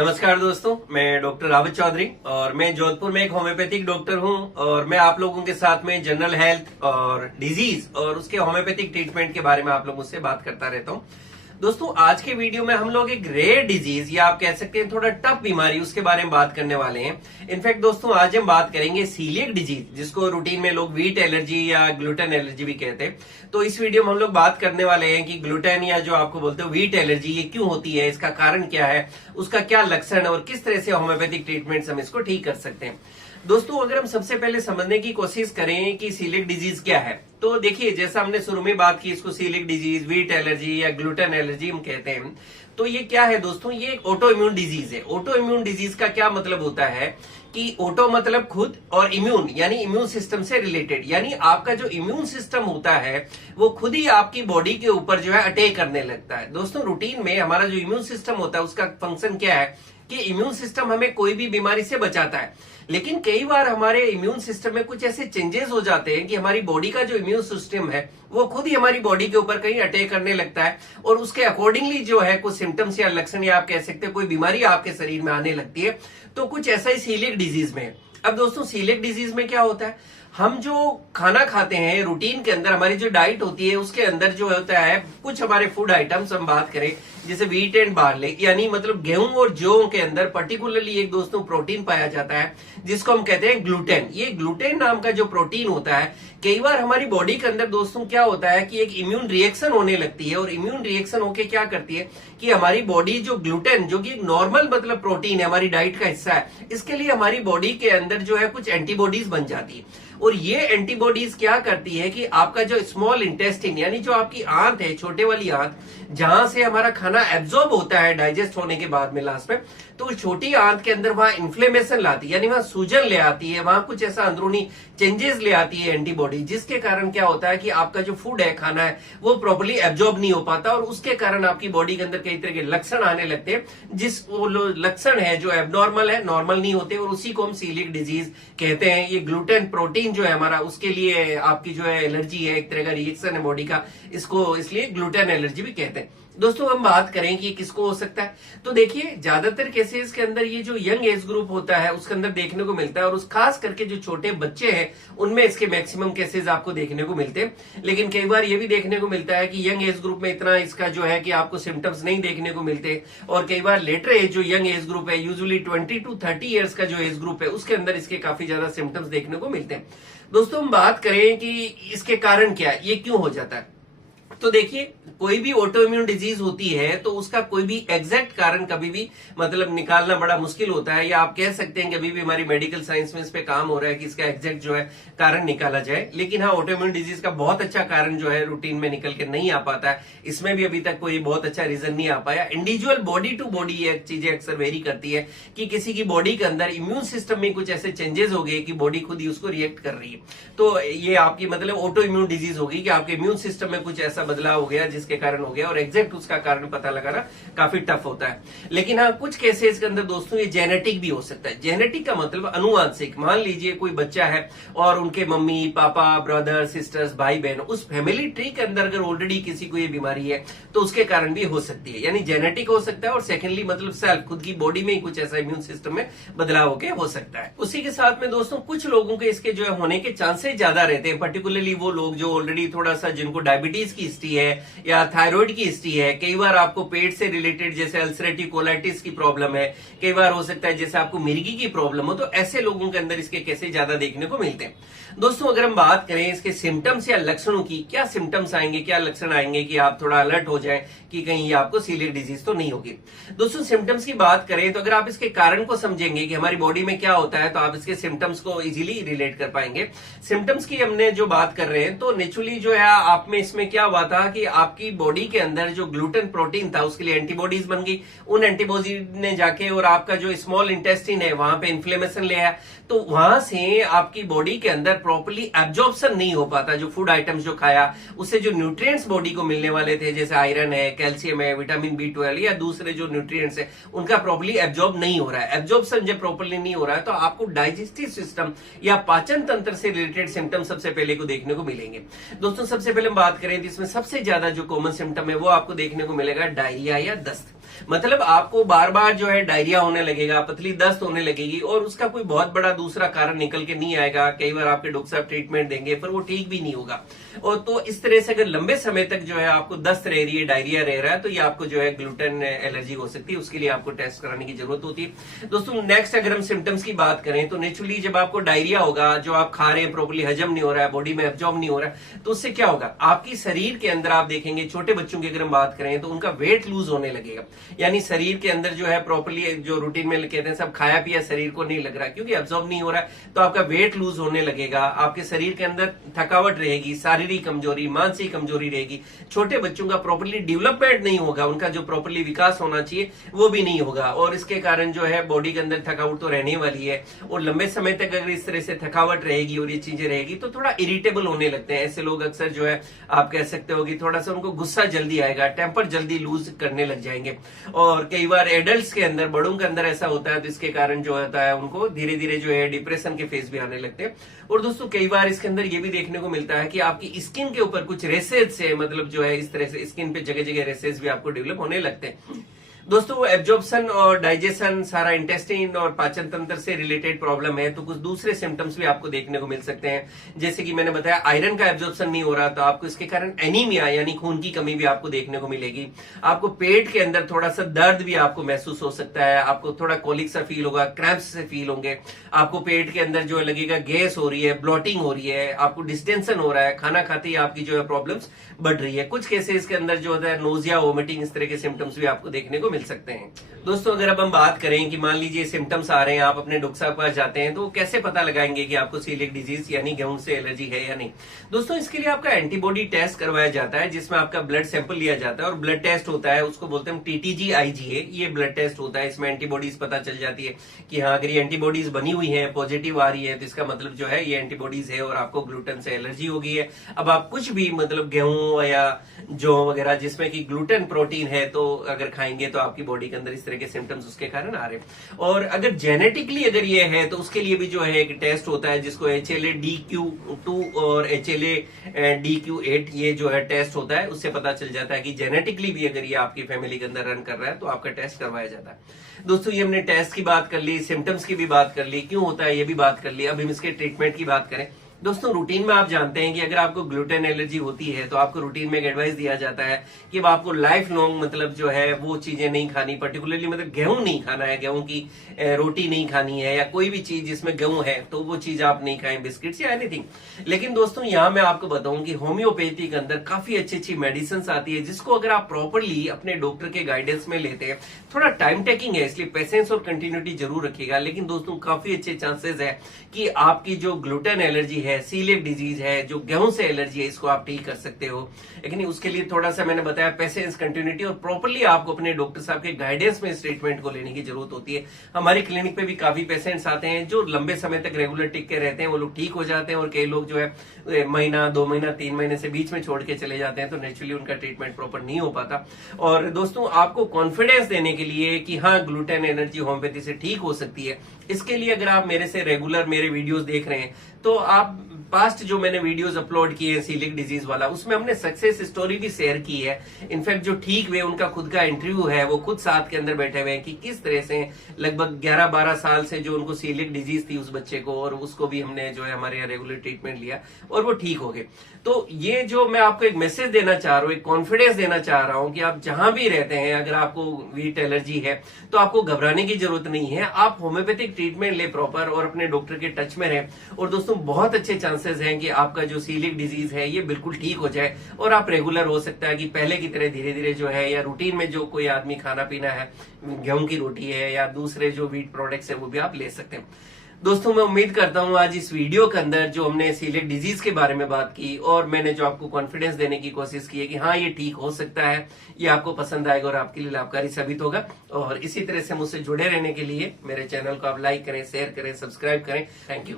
नमस्कार दोस्तों, मैं डॉक्टर रावत चौधरी और मैं जोधपुर में एक होम्योपैथिक डॉक्टर हूं और मैं आप लोगों के साथ में जनरल हेल्थ और डिजीज और उसके होम्योपैथिक ट्रीटमेंट के बारे में आप लोगों से बात करता रहता हूं। दोस्तों, आज के वीडियो में हम लोग एक रेयर डिजीज या आप कह सकते हैं थोड़ा टफ बीमारी उसके बारे में बात करने वाले हैं। इनफैक्ट दोस्तों, आज हम बात करेंगे सीलिएक डिजीज, जिसको रूटीन में लोग व्हीट एलर्जी या ग्लूटेन एलर्जी भी कहते हैं। तो इस वीडियो में हम लोग बात करने वाले हैं कि ग्लूटेन या जो आपको बोलते हो व्हीट एलर्जी, ये क्यों होती है, इसका कारण क्या है, उसका क्या लक्षण और किस तरह से होम्योपैथिक ट्रीटमेंट हम इसको ठीक कर सकते हैं। दोस्तों, अगर हम सबसे पहले समझने की कोशिश करें कि सीलिएक डिजीज क्या है, तो देखिए, जैसा हमने शुरू में बात की, इसको सीलिएक डिजीज, व्हीट एलर्जी या ग्लूटेन एलर्जी हम कहते हैं। तो ये क्या है दोस्तों? ये एक ऑटो इम्यून डिजीज है। ऑटो इम्यून डिजीज का क्या मतलब होता है कि ऑटो मतलब खुद और इम्यून यानी इम्यून सिस्टम से रिलेटेड, यानी आपका जो इम्यून सिस्टम होता है वो खुद ही आपकी बॉडी के ऊपर जो है अटैक करने लगता है। दोस्तों, रूटीन में हमारा जो इम्यून सिस्टम होता है उसका फंक्शन क्या है कि इम्यून सिस्टम हमें कोई भी बीमारी से बचाता है, लेकिन कई बार हमारे इम्यून सिस्टम में कुछ ऐसे चेंजेस हो जाते हैं कि हमारी बॉडी का जो इम्यून सिस्टम है वो खुद ही हमारी बॉडी के ऊपर कहीं अटैक करने लगता है और उसके अकॉर्डिंगली जो है कुछ सिम्टम्स या लक्षण या आप कह सकते हैं कोई बीमारी आपके शरीर में आने लगती है। तो कुछ ऐसा ही सीलिएक डिजीज में है। अब दोस्तों, सीलिएक डिजीज में क्या होता है, हम जो खाना खाते हैं रूटीन के अंदर, हमारी जो डाइट होती है उसके अंदर जो होता है कुछ हमारे फूड आइटम्स हम बात करें जैसे व्हीट एंड बार्ले, यानी मतलब गेहूं और जौ के अंदर पर्टिकुलरली एक दोस्तों प्रोटीन पाया जाता है जिसको हम कहते हैं ग्लूटेन। ये ग्लूटेन नाम का जो प्रोटीन होता है, कई बार हमारी बॉडी के अंदर दोस्तों क्या होता है कि एक इम्यून रिएक्शन होने लगती है और इम्यून रिएक्शन होके क्या करती है कि हमारी बॉडी जो ग्लूटेन, जो कि नॉर्मल मतलब प्रोटीन है, हमारी डाइट का हिस्सा है, इसके लिए हमारी बॉडी के अंदर जो है कुछ एंटीबॉडीज बन जाती है और ये एंटीबॉडीज क्या करती है कि आपका जो स्मॉल इंटेस्टिन यानी जो आपकी आंत है, छोटे वाली आंत, जहां से हमारा खाना एब्जॉर्ब होता है डाइजेस्ट होने के बाद में लास्ट में, तो छोटी आंत के अंदर वहां इन्फ्लेमेशन लाती है, यानी वहां सूजन ले आती है, वहां कुछ ऐसा अंदरूनी चेंजेस ले आती है एंटीबॉडी, जिसके कारण क्या होता है कि आपका जो फूड है, खाना है, वो प्रॉपर्ली एब्जॉर्ब नहीं हो पाता और उसके कारण आपकी बॉडी के अंदर कई तरह के लक्षण आने लगते हैं, जिस लक्षण है जो एबनॉर्मल है, नॉर्मल नहीं होते, और उसी को हम सीलिएक डिजीज कहते हैं। ये ग्लूटेन प्रोटीन जो है हमारा, उसके लिए आपकी जो है एलर्जी है, एक तरह का रिएक्शन है बॉडी का, इसको इसलिए ग्लूटेन एलर्जी भी कहते हैं। दोस्तों, हम बात करें कि किसको हो सकता है, तो देखिए, ज्यादातर केसेस के अंदर ये जो यंग एज ग्रुप होता है उसके अंदर देखने को मिलता है और उस खास करके जो छोटे बच्चे हैं उनमें इसके मैक्सिमम केसेस आपको देखने को मिलते हैं। लेकिन कई बार ये भी देखने को मिलता है कि यंग एज ग्रुप में इतना इसका जो है कि आपको सिम्टम्स नहीं देखने को मिलते और कई बार लेटर एज जो यंग एज ग्रुप है, यूजुअली 20 to 30 ईयर्स का जो एज ग्रुप है, उसके अंदर इसके काफी ज्यादा सिम्टम्स देखने को मिलते हैं। दोस्तों, हम बात करें कि इसके कारण क्या है, ये क्यों हो जाता है, तो देखिए, कोई भी ऑटो इम्यून डिजीज होती है तो उसका कोई भी एग्जैक्ट कारण कभी भी मतलब निकालना बड़ा मुश्किल होता है, या आप कह सकते हैं कि अभी भी हमारी मेडिकल साइंस में इस पे काम हो रहा है कि इसका एग्जैक्ट जो है कारण निकाला जाए। लेकिन हाँ, ऑटो इम्यून डिजीज का बहुत अच्छा कारण जो है रूटीन में निकल के नहीं आ पाता है, इसमें भी अभी तक कोई बहुत अच्छा रीजन नहीं आ पाया। इंडिविजुअल बॉडी टू बॉडी ये चीजें अक्सर वेरी करती है कि किसी की बॉडी के अंदर इम्यून सिस्टम में कुछ ऐसे चेंजेस हो गए कि बॉडी खुद ही उसको रिएक्ट कर रही है, तो ये आपकी मतलब ऑटो इम्यून डिजीज होगी कि आपके इम्यून सिस्टम में कुछ ऐसा बदलाव हो गया जिसके कारण हो गया, और एग्जैक्ट उसका कारण पता लगाना काफी टफ होता है। लेकिन हाँ, कुछ केसेस के अंदर दोस्तों ये जेनेटिक भी हो सकता है। जेनेटिक का मतलब अनुवांशिक। मान लीजिए कोई बच्चा है और उनके मम्मी पापा, ब्रदर सिस्टर्स, भाई बहन, उस फैमिली ट्री के अंदर अगर ऑलरेडी किसी को ये बीमारी है तो उसके कारण भी हो सकती है, यानी जेनेटिक हो सकता है। और सेकेंडली मतलब सेल्फ, खुद की बॉडी में ही कुछ ऐसा इम्यून सिस्टम में बदलाव होकर हो सकता है। उसी के साथ में दोस्तों कुछ लोगों के इसके जो है होने के चांसेस ज्यादा रहते हैं, पर्टिकुलरली वो लोग जो ऑलरेडी थोड़ा सा जिनको डायबिटीज की हिस्ट्री है या थायराइड की हिस्ट्री है, कई बार आपको पेट से रिलेटेड जैसे अल्सरेटिव कोलाइटिस की प्रॉब्लम है, कई बार हो सकता है जैसे आपको मिर्गी की प्रॉब्लम हो, तो ऐसे लोगों के अंदर इसके केसेस ज्यादा देखने को मिलते हैं। दोस्तों, अगर हम बात करें इसके सिम्टम्स या लक्षणों की, क्या सिम्टम्स आएंगे, क्या लक्षण आएंगे कि आप थोड़ा अलर्ट हो जाएं कि कहीं ये आपको सीलिएक डिजीज तो नहीं होगी। दोस्तों, सिम्टम्स की बात करें तो अगर आप इसके कारण को समझेंगे कि हमारी बॉडी में क्या होता है, तो आप इसके सिम्टम्स को इजीली रिलेट कर पाएंगे। सिम्टम्स की हमने जो बात कर रहे हैं तो नेचुरली जो है आप में इसमें क्या हुआ था कि आपकी बॉडी के अंदर जो ग्लूटेन प्रोटीन था उसके लिए एंटीबॉडीज बन गई, उन एंटीबॉडीज ने जाके और आपका जो स्मॉल इंटेस्टाइन है वहां पे इन्फ्लेमेशन ले आया, तो वहां से आपकी बॉडी के अंदर प्रॉपर्ली एब्जॉर्प्शन नहीं हो पाता। जो फूड आइटम्स जो खाया उससे जो न्यूट्रिएंट्स बॉडी को मिलने वाले थे, जैसे आयरन है, कैल्शियम है, विटामिन B12 या दूसरे जो न्यूट्रिएंट्स है, उनका प्रॉपर्ली एब्जॉर्ब नहीं हो रहा है। एब्जॉर्प्शन जब प्रॉपर्ली नहीं हो रहा है तो आपको डाइजेस्टिव सिस्टम या पाचन तंत्र से रिलेटेड सिम्टम सबसे पहले को देखने को मिलेंगे। दोस्तों, सबसे पहले हम बात करें तो इसमें सबसे ज्यादा जो कॉमन सिम्टम है वो आपको देखने को मिलेगा डायरिया या दस्त। मतलब आपको बार बार जो है डायरिया होने लगेगा, पतली दस्त होने लगेगी और उसका कोई बहुत बड़ा दूसरा कारण निकल के नहीं आएगा। कई बार आपके डॉक्टर साहब ट्रीटमेंट देंगे पर वो ठीक भी नहीं होगा। और तो इस तरह से अगर लंबे समय तक जो है आपको दस्त रह रही है, डायरिया रह रहा है, तो ये आपको जो है ग्लूटेन एलर्जी हो सकती है। उसके लिए आपको टेस्ट कराने की जरूरत होती है। दोस्तों नेक्स्ट अगर हम सिम्टम्स की बात करें तो नेचुरली जब आपको डायरिया होगा, जो आप खा रहे हैं प्रॉपर्ली हजम नहीं हो रहा है, बॉडी में एब्जॉर्ब नहीं हो रहा है, तो उससे क्या होगा, आपकी शरीर के अंदर आप देखेंगे छोटे बच्चों की अगर हम बात करें तो उनका वेट लूज होने लगेगा। यानी शरीर के अंदर जो है प्रॉपर्ली जो रूटीन में कहते हैं सब खाया पिया शरीर को नहीं लग रहा, क्योंकि एब्जॉर्ब नहीं हो रहा है, तो आपका वेट लूज होने लगेगा। आपके शरीर के अंदर थकावट रहेगी, शारीरिक कमजोरी, मानसिक कमजोरी रहेगी। छोटे बच्चों का प्रॉपर्ली डेवलपमेंट नहीं होगा, उनका जो प्रॉपर्ली विकास होना चाहिए वो भी नहीं होगा, और इसके कारण जो है बॉडी के अंदर थकावट तो रहने वाली है। और लंबे समय तक अगर इस तरह से थकावट रहेगी और ये चीजें रहेगी तो थोड़ा इरिटेबल होने लगते हैं। ऐसे लोग अक्सर जो है आप कह सकते हो कि थोड़ा सा उनको गुस्सा जल्दी आएगा, टेम्पर जल्दी लूज करने लग जाएंगे। और कई बार एडल्ट्स के अंदर, बड़ों के अंदर ऐसा होता है, तो इसके कारण जो होता है उनको धीरे धीरे जो है डिप्रेशन के फेज भी आने लगते हैं। और दोस्तों कई बार इसके अंदर ये भी देखने को मिलता है कि आपकी स्किन के ऊपर कुछ रेसेज से, मतलब जो है इस तरह से स्किन पे जगह जगह रेसेज भी आपको डेवलप होने लगते हैं। दोस्तों एब्जॉर्प्शन और डाइजेशन, सारा इंटेस्टाइन और पाचन तंत्र से रिलेटेड प्रॉब्लम है, तो कुछ दूसरे सिम्टम्स भी आपको देखने को मिल सकते हैं। जैसे कि मैंने बताया आयरन का एब्जॉर्प्शन नहीं हो रहा, तो आपको इसके कारण एनीमिया यानी खून की कमी भी आपको देखने को मिलेगी। आपको पेट के अंदर थोड़ा सा दर्द भी आपको महसूस हो सकता है, आपको थोड़ा कोलिक सा फील होगा, क्रैम्प्स से फील होंगे, आपको पेट के अंदर जो है लगेगा गैस हो रही है, ब्लॉटिंग हो रही है, आपको डिस्टेंशन हो रहा है, खाना खाते ही आपकी जो है प्रॉब्लम्स बढ़ रही है। कुछ केसेस के अंदर जो होता है नोजिया, वोमिटिंग, इस तरह के सिम्टम्स भी आपको देखने को मिल सकते हैं। दोस्तों अगर अब हम बात करें कि मान लीजिए सिम्टम्स आ रहे हैं, आप अपने डॉक्टर साहब के पास जाते हैं, तो कैसे पता लगाएंगे कि आपको सीलिएक डिजीज यानी गेहूं से एलर्जी है या नहीं। दोस्तों इसके लिए आपका एंटीबॉडी टेस्ट करवाया जाता है, जिसमें आपका ब्लड सैंपल लिया जाता है और ब्लड टेस्ट होता है, उसको बोलते हैं TTG IgA। ये ब्लड टेस्ट होता है, इसमें एंटीबॉडीज पता चल जाती है कि हाँ अगर ये एंटीबॉडीज बनी हुई है, पॉजिटिव आ रही है, तो इसका मतलब जो है ये एंटीबॉडीज है और आपको ग्लूटेन से एलर्जी हो गई है। अब आप कुछ भी मतलब गेहूं या जौ वगैरह जिसमें कि ग्लूटेन प्रोटीन है, तो अगर खाएंगे तो आपकी बॉडी के अंदर इस तरह के सिम्टम्स उसके कारण आ रहे हैं। और अगर जेनेटिकली अगर ये है तो उसके लिए भी जो है एक टेस्ट होता है, जिसको HLA-DQ2 और HLA-DQ8 ये जो है टेस्ट होता है, उससे पता चल जाता है कि जेनेटिकली भी अगर ये आपकी फैमिली के अंदर रन कर रहा है तो आपका टेस्ट करवाया जाता है। दोस्तों ये हमने टेस्ट की बात कर ली, सिम्टम्स की भी बात कर ली, क्यों होता है ये भी बात कर ली। अब हम इसके ट्रीटमेंट की बात करें। दोस्तों रूटीन में आप जानते हैं कि अगर आपको ग्लूटेन एलर्जी होती है तो आपको रूटीन में एक एडवाइस दिया जाता है कि अब आपको लाइफ लॉन्ग मतलब जो है वो चीजें नहीं खानी, पर्टिकुलरली मतलब गेहूं नहीं खाना है, गेहूं की रोटी नहीं खानी है, या कोई भी चीज जिसमें गेहूं है तो वो चीज आप नहीं खाएं, बिस्किट्स या एनीथिंग। लेकिन दोस्तों यहाँ मैं आपको बताऊं कि होम्योपैथी के अंदर काफी अच्छी अच्छी मेडिसिन आती है, जिसको अगर आप प्रॉपरली अपने डॉक्टर के गाइडेंस में लेते हैं, थोड़ा टाइम टेकिंग है, इसलिए पेशेंस और कंटिन्यूटी जरूर रखिएगा। लेकिन दोस्तों काफी अच्छे चांसेस है कि आपकी जो ग्लूटेन एलर्जी है, सीलिएक डिजीज है, जो गेहूं से एलर्जी है, इसको आप ठीक कर सकते हो। लेकिन उसके लिए थोड़ा सा मैंने बताया पेशेंस, कंटिन्यूटी और प्रॉपरली आपको अपने डॉक्टर साहब के गाइडेंस में इस ट्रीटमेंट को लेने की जरूरत होती है। हमारी क्लिनिक पे भी काफी पेशेंट्स आते हैं जो लंबे समय तक रेगुलर टिक के रहते हैं, वो लोग ठीक हो जाते हैं। और कई लोग जो है महीना, 2 महीना, 3 महीने से बीच में छोड़ के चले जाते हैं, तो नेचुरली उनका ट्रीटमेंट प्रॉपर नहीं हो पाता। और दोस्तों आपको कॉन्फिडेंस देने के लिए कि हाँ ग्लूटेन एलर्जी होम्योपैथी से ठीक हो सकती है, इसके लिए अगर आप मेरे से रेगुलर मेरे वीडियोस देख रहे हैं तो आप पास्ट जो मैंने वीडियोस अपलोड किए हैं सीलिएक डिजीज वाला, उसमें हमने सक्सेस स्टोरी भी शेयर की है। इनफैक्ट जो ठीक हुए उनका खुद का इंटरव्यू है, वो खुद साथ के अंदर बैठे हुए हैं कि किस तरह से लगभग 11-12 साल से जो उनको सीलिएक डिजीज थी उस बच्चे को, और उसको भी हमने जो है हमारे यहाँ रेगुलर ट्रीटमेंट लिया और वो ठीक हो गए। तो ये जो मैं आपको एक मैसेज देना चाह रहा हूँ, एक कॉन्फिडेंस देना चाह रहा हूँ कि आप जहां भी रहते हैं, अगर आपको वीट एलर्जी है तो आपको घबराने की जरूरत नहीं है। आप होम्योपैथिक ट्रीटमेंट ले प्रॉपर और अपने डॉक्टर के टच में रहें। और दोस्तों बहुत अच्छे चांसेस हैं कि आपका जो सीलिएक डिजीज है ये बिल्कुल ठीक हो जाए और आप रेगुलर हो सकता है कि पहले की तरह धीरे धीरे जो है, या रूटीन में जो कोई आदमी खाना पीना है, गेहूं की रोटी है या दूसरे जो वीट प्रोडक्ट्स है, वो भी आप ले सकते हैं। दोस्तों मैं उम्मीद करता हूं आज इस वीडियो के अंदर जो हमने सीलिएक डिजीज के बारे में बात की और मैंने जो आपको कॉन्फिडेंस देने की कोशिश की है कि हाँ ये ठीक हो सकता है, ये आपको पसंद आएगा और आपके लिए लाभकारी साबित होगा। और इसी तरह से मुझसे जुड़े रहने के लिए मेरे चैनल को आप लाइक करें, शेयर करें, सब्सक्राइब करें। Thank you.